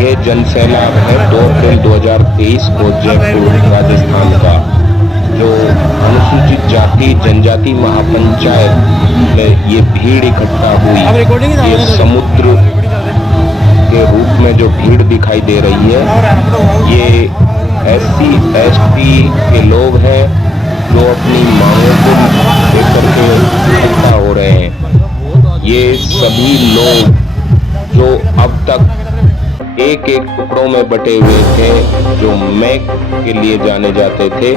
ये जनसैलाब है 2 अप्रैल 2023 को जयपुर राजस्थान का, जो अनुसूचित जाति जनजाति महापंचायत में ये भीड़ इकट्ठा हुई। ये समुद्र के रूप में जो भीड़ दिखाई दे रही है, ये SC ST के लोग हैं जो अपनी मांगों को लेकर के इकट्ठा हो रहे हैं। ये सभी लोग जो अब तक एक एक टुकड़ों में बटे हुए थे, जो मैं के लिए जाने जाते थे,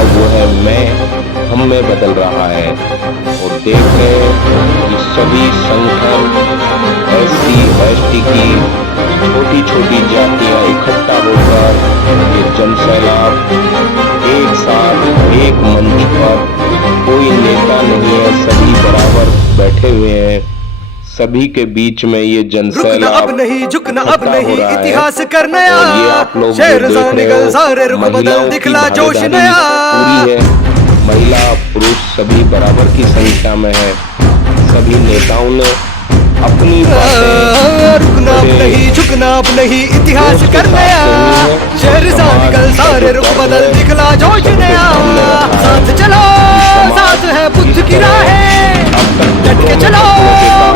अब वो है मैं हम में बदल रहा है। और देख रहे हैं कि सभी संगठन SC ST की छोटी छोटी जातियां इकट्ठा होकर ये जनसैलाब एक साथ एक मंच पर, कोई नेता नहीं है, सभी बराबर बैठे हुए हैं। सभी के बीच में ये जनसैलाब अब नहीं झुकना, अब नहीं इतिहास कर और ये आप लोग शेर निकल सारे रुख बदल दिखला जोश नया। पूरी है, महिला पुरुष सभी बराबर की संख्या में है। सभी नेताओं ने अपनी रुकना अब नहीं झुकना, अब नहीं इतिहास कर नया। शेर निकल सारे रुख बदल दिखला जोश नया। साथ चलो, साथ है बुद्ध की राहें, डट के चलो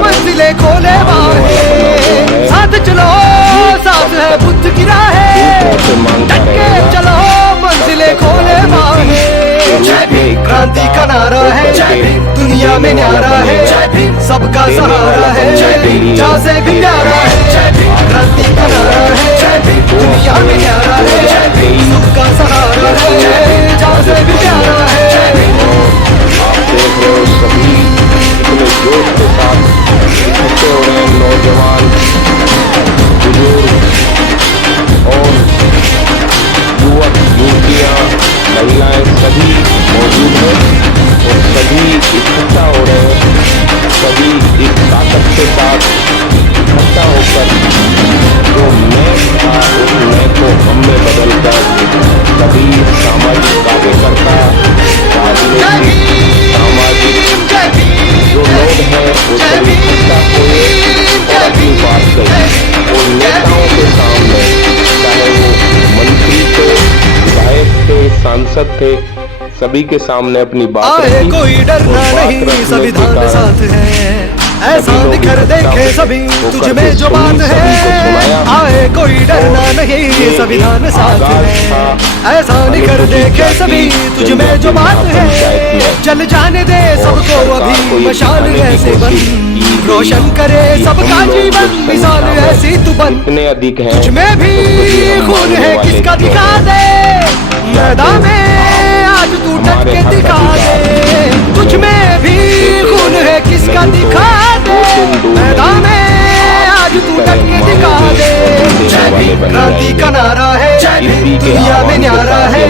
मंजिलें खोले बाहें। साथ चलो, साथ है बुद्ध की राहें, डट के चलो मंजिलें खोले बाहें। क्रांति का नारा है, दुनिया में न्यारा है, सबका सहारा है, जहाँ से भी प्यारा है। क्रांति का नारा है, दुनिया में न्यारा है, सबका सहारा है, जहाँ से भी प्यारा है। आप देख रहे हो सभी कितने जोश के साथ इकट्ठे हो रहे हैं। नौजवान, बुजुर्ग और युवक युवतियां, महिलाएं सभी मौजूद हैं और सभी इकट्ठा हो रहे हैं। सभी एक ताकत के साथ इकट्ठा होकर जो मैं था उस मैं को हम में बदलकर सभी सामाजिक कार्यकर्ता, राजनीतिक सामाजिक जो लोग हैं वो सभी इकट्ठा हुए और अपनी बात कही। वो नेताओं के सामने, चाहे वो मंत्री थे, विधायक थे, सांसद थे, सभी के सामने अपनी बात रखी। कोई डरना नहीं, संविधान साथ है, ऐसा निखर देखे सभी तुझ में जो बात है। आए कोई डरना नहीं, संविधान साथ है, ऐसा निखर देखे सभी तुझ में जो बात है। जल जाने दे सबको अभी मशाल ऐसे बन, रोशन करे सबका जीवन, मिसाल ऐसी तू बन। इतने अधिक है, तुझ में भी खून है, किसका दिखा दे मैदान में आज तू डट के दिखा दे। तुझ में भी खून है, किसका दिखा दे मैदान में आज तू डट के दिखा दे। क्रांति का नारा है, दुनिया में न्यारा है,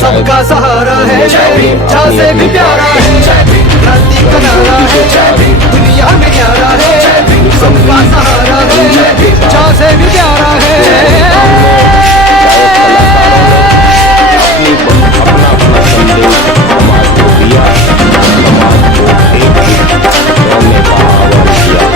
सबका सहारा है, जहाँ से भी प्यारा है। क्रांति का नारा है, दुनिया में न्यारा है, सबका सहारा है, जहाँ से भी प्यारा है। अपना अपना संदेश समाज को दिया, समाज को एकजुट रहने का आह्वान किया।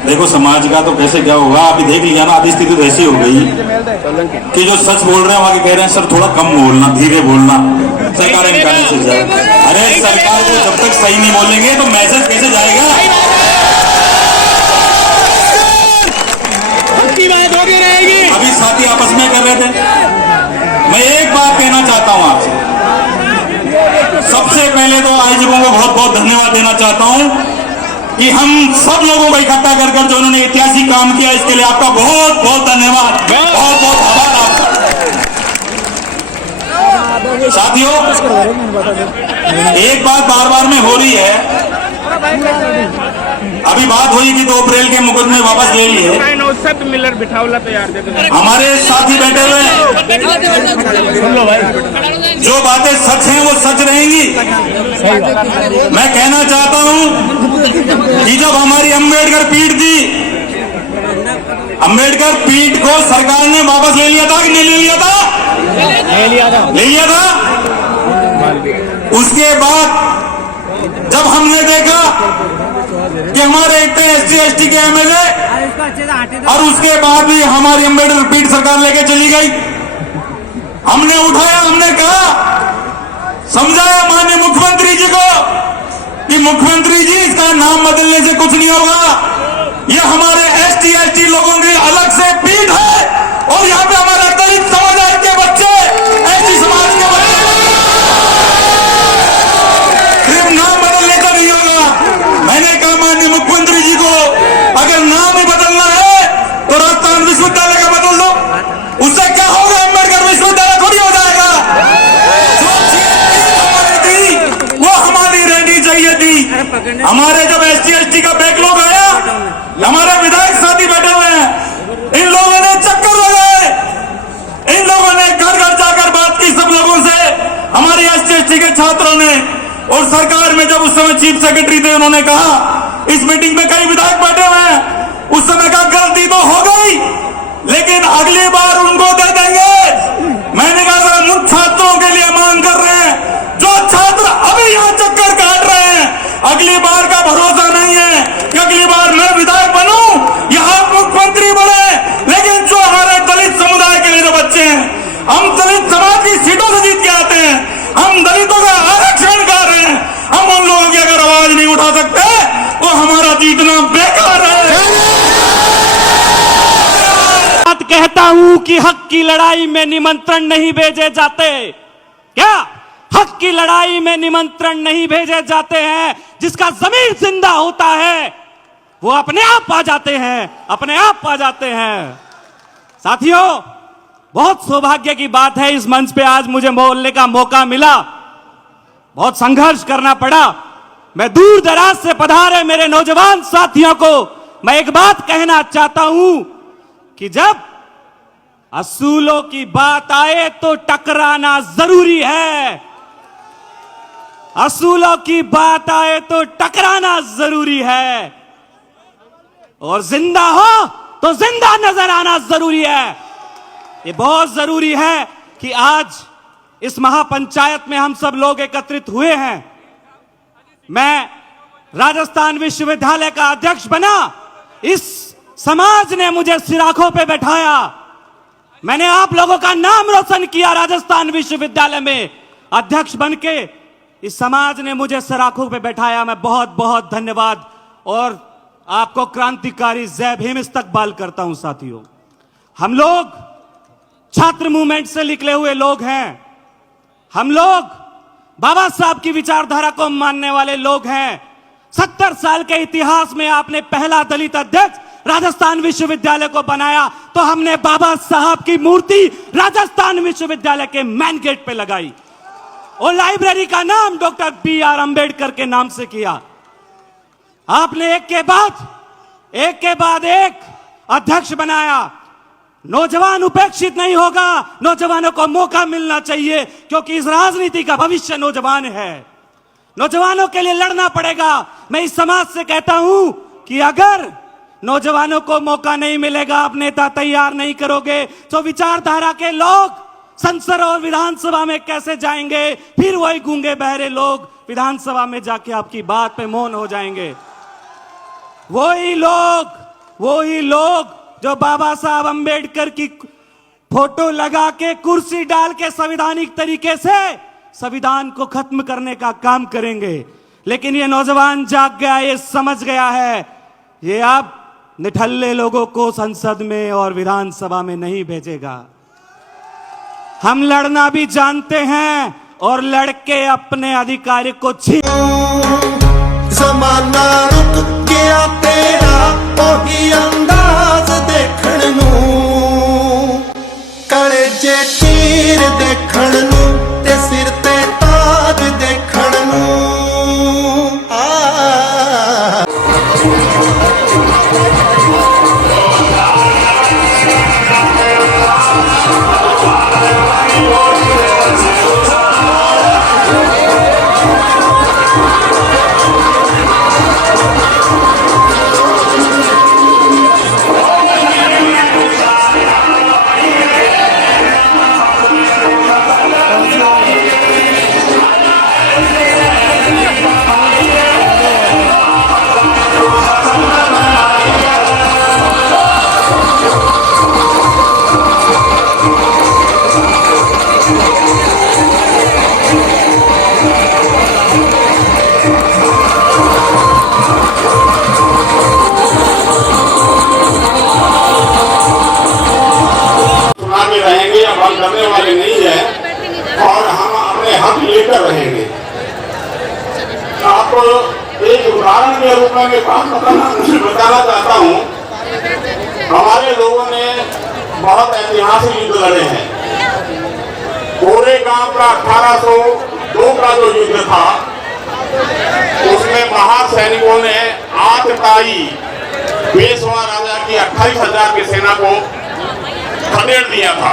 देखो समाज का तो कैसे क्या होगा, अभी देख लिया ना, आधी स्थिति तो ऐसी हो गई कि जो सच बोल रहे हैं वहां कह रहे हैं सर थोड़ा कम बोलना, धीरे बोलना, सरकार इनका मैसेज जाए। अरे सरकार को जब तक सही नहीं बोलेंगे तो मैसेज कैसे जाएगा? अभी साथी आप आपस में कर रहे थे। मैं एक बात कहना चाहता हूं आपसे, सबसे पहले तो आयोजकों को बहुत बहुत धन्यवाद देना चाहता हूं कि हम सब लोगों को इकट्ठा कर जो उन्होंने ऐतिहासिक काम किया, इसके लिए आपका बहुत बहुत धन्यवाद, बहुत बहुत आभार आपका। साथियों, एक बात बार बार में हो रही है, अभी बात हुई कि 2 अप्रैल के मुकदमे वापस ले लिए। हमारे साथी बैठे हुए हैं, जो बातें सच हैं वो सच रहेंगी। मैं कहना चाहता हूं कि जब हमारी अम्बेडकर पीठ थी, अम्बेडकर पीठ को सरकार ने वापस ले लिया था कि नहीं ले लिया था? ले लिया था। उसके बाद जब हमने देखा कि हमारे इतने SC/ST के MLA, और उसके बाद भी हमारी अम्बेडकर पीठ सरकार लेके चली गई, हमने उठाया, हमने कहा, समझाया माननीय मुख्यमंत्री जी को कि मुख्यमंत्री जी, इसका नाम बदलने से कुछ नहीं होगा, ये हमारे ST/ST लोगों की अलग से पीठ है, और यहाँ पे हमारे दलित समुदाय के बच्चे, ST समाज के बच्चे, सिर्फ नाम बदलने का नहीं होगा। मैंने कहा माननीय मुख्यमंत्री जी को, अगर नाम ही बदलना है तो राजस्थान विश्वविद्यालय का बदल दो, उससे क्या होगा? अम्बेडकर विश्वविद्यालय थोड़ी हो जाएगा। जो चीज हमारी थी वो हमारी रहनी चाहिए थी। हमारे जब SC/ST का बैकलॉग आया, हमारे विधायक साथी बैठे हुए हैं, इन लोगों ने चक्कर लगाए, इन लोगों ने घर घर जाकर बात की सब लोगों से, हमारे SC/ST के छात्रों ने। और सरकार में जब उस समय चीफ सेक्रेटरी थे, उन्होंने कहा, इस मीटिंग में कई विधायक बैठे हुए हैं, उस समय कहा गलती तो हो गई, लेकिन अगली बार उनको दे देंगे। मैंने कहा सर, उन छात्रों के लिए मांग कर रहे हैं जो छात्र अभी यहां चक्कर काट रहे हैं। अगली बार का भरोसा नहीं है कि अगली बार मैं विधायक बनूं या आप मुख्यमंत्री बने, लेकिन जो हमारे दलित समुदाय के लिए जो बच्चे हैं, हम दलित समाज की सीटों से जीत के आते हैं, हम दलितों का आरक्षण कर रहे हैं, हम उन लोगों की अगर आवाज नहीं उठा सकते तो हमारा जीतना बेकार है। बात कहता हूं कि हक की लड़ाई में निमंत्रण नहीं भेजे जाते। क्या हक की लड़ाई में निमंत्रण नहीं भेजे जाते हैं? जिसका जमीर जिंदा होता है वो अपने आप आ जाते हैं, अपने आप आ जाते हैं। साथियों, बहुत सौभाग्य की बात है, इस मंच पे आज मुझे बोलने का मौका मिला। बहुत संघर्ष करना पड़ा। मैं दूर दराज से पधारे मेरे नौजवान साथियों को मैं एक बात कहना चाहता हूं कि जब असूलों की बात आए तो टकराना जरूरी है। असूलों की बात आए तो टकराना जरूरी है, और जिंदा हो तो जिंदा नजर आना जरूरी है। ये बहुत जरूरी है कि आज इस महापंचायत में हम सब लोग एकत्रित हुए हैं। मैं राजस्थान विश्वविद्यालय का अध्यक्ष बना, इस समाज ने मुझे सिराखों पे बैठाया, मैंने आप लोगों का नाम रोशन किया राजस्थान विश्वविद्यालय में अध्यक्ष बनके, इस समाज ने मुझे सराखों पे बैठाया। मैं बहुत बहुत धन्यवाद और आपको क्रांतिकारी जय भीम इस्तकबाल करता हूं। साथियों, हम लोग छात्र मूवमेंट से निकले हुए लोग हैं, हम लोग बाबा साहब की विचारधारा को मानने वाले लोग हैं। 70 साल के इतिहास में आपने पहला दलित अध्यक्ष राजस्थान विश्वविद्यालय को बनाया, तो हमने बाबा साहब की मूर्ति राजस्थान विश्वविद्यालय के मेन गेट पे लगाई और लाइब्रेरी का नाम डॉक्टर BR अंबेडकर के नाम से किया। आपने एक के बाद एक अध्यक्ष बनाया। नौजवान उपेक्षित नहीं होगा, नौजवानों को मौका मिलना चाहिए, क्योंकि इस राजनीति का भविष्य नौजवान है। नौजवानों के लिए लड़ना पड़ेगा। मैं इस समाज से कहता हूं कि अगर नौजवानों को मौका नहीं मिलेगा, आप नेता तैयार नहीं करोगे, तो विचारधारा के लोग संसद और विधानसभा में कैसे जाएंगे? फिर वही गूंगे बहरे लोग विधानसभा में जाके आपकी बात पे मौन हो जाएंगे। वही लोग जो बाबा साहब अंबेडकर की फोटो लगा के कुर्सी डाल के संवैधानिक तरीके से संविधान को खत्म करने का काम करेंगे। लेकिन ये नौजवान जाग गया, ये समझ गया है, ये अब निठल्ले लोगों को संसद में और विधानसभा में नहीं भेजेगा। हम लड़ना भी जानते हैं और लड़के अपने अधिकार को ज़माना रुक गया तेरा ओही अंदाज देखण नूं, कलेजे तीर देखण नूं ते सिर ते ताज देखण नूं। रहेंगे, अब हम डरने वाले नहीं है और हम अपने हक लेकर रहेंगे। आपको एक उदाहरण के रूप में मैं बात बताना चाहता हूँ। हमारे लोगों ने बहुत ऐतिहासिक युद्ध लड़े हैं। कोरेगांव का 1802 का जो युद्ध था उसमें महासैनिकों ने आतताई पेशवा राजा की 28,000 की सेना को खदेड़ दिया था।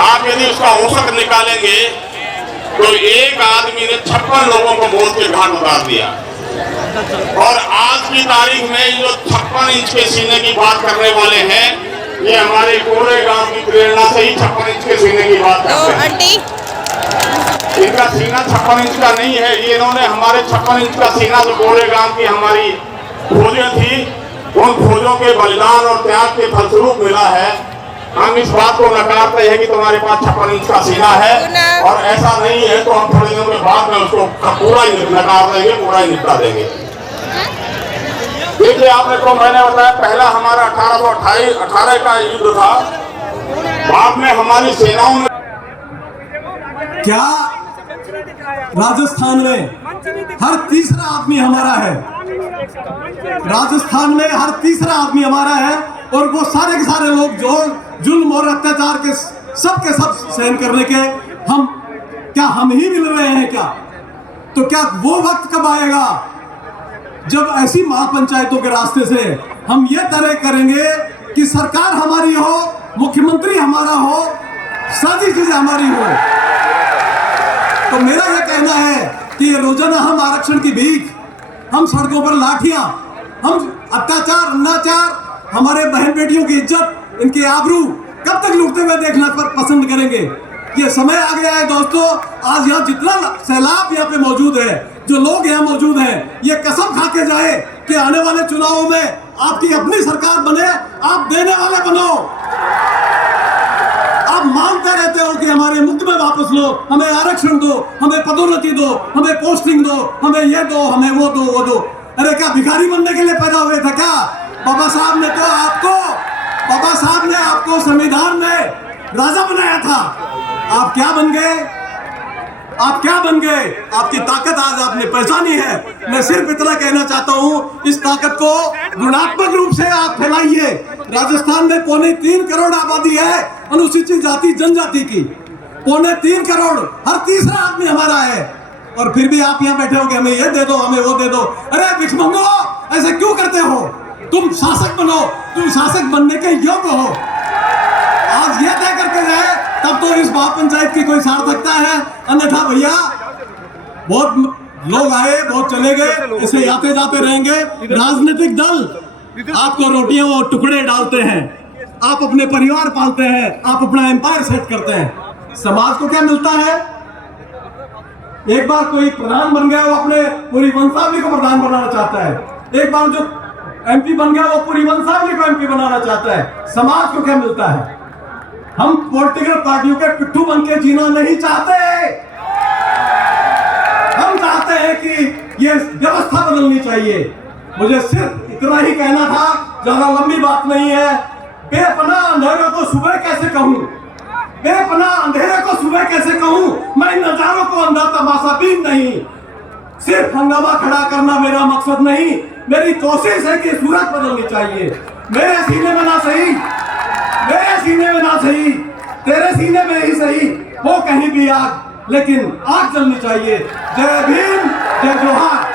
आप यदि उसका औसत निकालेंगे तो एक आदमी ने 56 लोगों को मौत के घाट उतार दिया। और आज की तारीख में जो 56 इंच के सीने की बात करने वाले हैं, ये हमारे कोरेगांव की प्रेरणा से ही 56 इंच के सीने की बात करते हैं। इनका सीना 56 इंच का नहीं है, ये इन्होंने हमारे 56 इंच का सीना जो कोरेगांव की हमारी फौजें थी, उन फौजों के बलिदान और त्याग के फलस्वरूप मिला है। हम इस बात को नकारते हैं कि तुम्हारे पास 56 इंच का सीना है, और ऐसा नहीं है तो हम थोड़े दिनों के बाद में उसको पूरा ही नकार देंगे, पूरा ही निपटा देंगे। देखिए, आपने को मैंने बताया पहला हमारा 1818 का युद्ध था। बाद में हमारी सेनाओं में क्या राजस्थान में हर तीसरा आदमी हमारा है। राजस्थान में हर तीसरा आदमी हमारा है, और वो सारे के सारे लोग जो जुल्म और अत्याचार के सब सहन करने के हम ही मिल रहे हैं क्या? तो क्या वो वक्त कब आएगा जब ऐसी महापंचायतों के रास्ते से हम ये तय करेंगे कि सरकार हमारी हो, मुख्यमंत्री हमारा हो, सारी चीजें हमारी हो? तो मेरा यह कहना है कि रोजाना हम आरक्षण की भीख, हम सड़कों पर लाठियां, हम अत्याचार, अनाचार, हमारे बहन बेटियों की इज्जत, इनके आबरू कब तक लूटते हुए देखना पर पसंद करेंगे? ये समय आ गया है दोस्तों। आज यहाँ जितना सैलाब यहाँ पे मौजूद है, जो लोग यहाँ मौजूद हैं, ये कसम खा के जाए कि आने वाले चुनावों में आपकी अपनी सरकार बने, आप देने वाले बनो। आप मांगते रहते हो कि हमारे मुक्त में वापस लो, हमें आरक्षण दो, हमें पदोन्नति दो, हमें पोस्टिंग दो, हमें ये दो, हमें वो दो, वो दो। अरे क्या भिखारी बनने के लिए पैदा हुए थे क्या? बाबा साहब ने आपको संविधान में राजा बनाया था। आप क्या बन गए? आपकी ताकत आज आपने पहचानी है। मैं सिर्फ इतना कहना चाहता हूँ, इस ताकत को गुणात्मक रूप से आप फैलाइए। राजस्थान में 3.25 करोड़ आबादी है अनुसूचित जाति जनजाति की, 3.25 करोड़, हर तीसरा आदमी हमारा है। और फिर भी आप यहाँ बैठे हो कि हमें ये दे दो, हमें वो दे दो। अरे भिखमंगो, ऐसे क्यों करते हो? तुम शासक बनो, तुम शासक बनने के योग्य हो। आज ये तय करके जाए तब तो इस महापंचायत की कोई सार्थकता है, अन्यथा भैया बहुत लोग आए, बहुत चले गए, ऐसे आते जाते रहेंगे। राजनीतिक दल आपको रोटियां और टुकड़े डालते हैं, आप अपने परिवार पालते हैं, आप अपना एम्पायर सेट करते हैं। समाज को क्या मिलता है? एक बार कोई प्रधान बन गया, वो अपने पूरी वंशावली को प्रधान बनाना चाहता है। एक बार जो एमपी बन गया, वो पूरी वंशावली को एमपी बनाना चाहता है। समाज को क्या मिलता है? हम पॉलिटिकल पार्टियों के पिट्ठू बन के जीना नहीं चाहते। हम चाहते हैं कि ये व्यवस्था बदलनी चाहिए। मुझे सिर्फ इतना ही कहना था, ज्यादा लंबी बात नहीं है। बेपनाह अंधेरों को सुबह कैसे कहूं? बेपनाह अंधेरे को सुबह कैसे कहूं, मैं इन नजारों को अंधा तमाशा बीन नहीं। सिर्फ हंगामा खड़ा करना मेरा मकसद नहीं, मेरी कोशिश है कि सूरत बदलनी चाहिए। मेरे सीने में ना सही, मेरे सीने में ना सही, तेरे सीने में ही सही हो कहीं भी आग, लेकिन आग जलनी चाहिए। जय भीम, जय जोहार।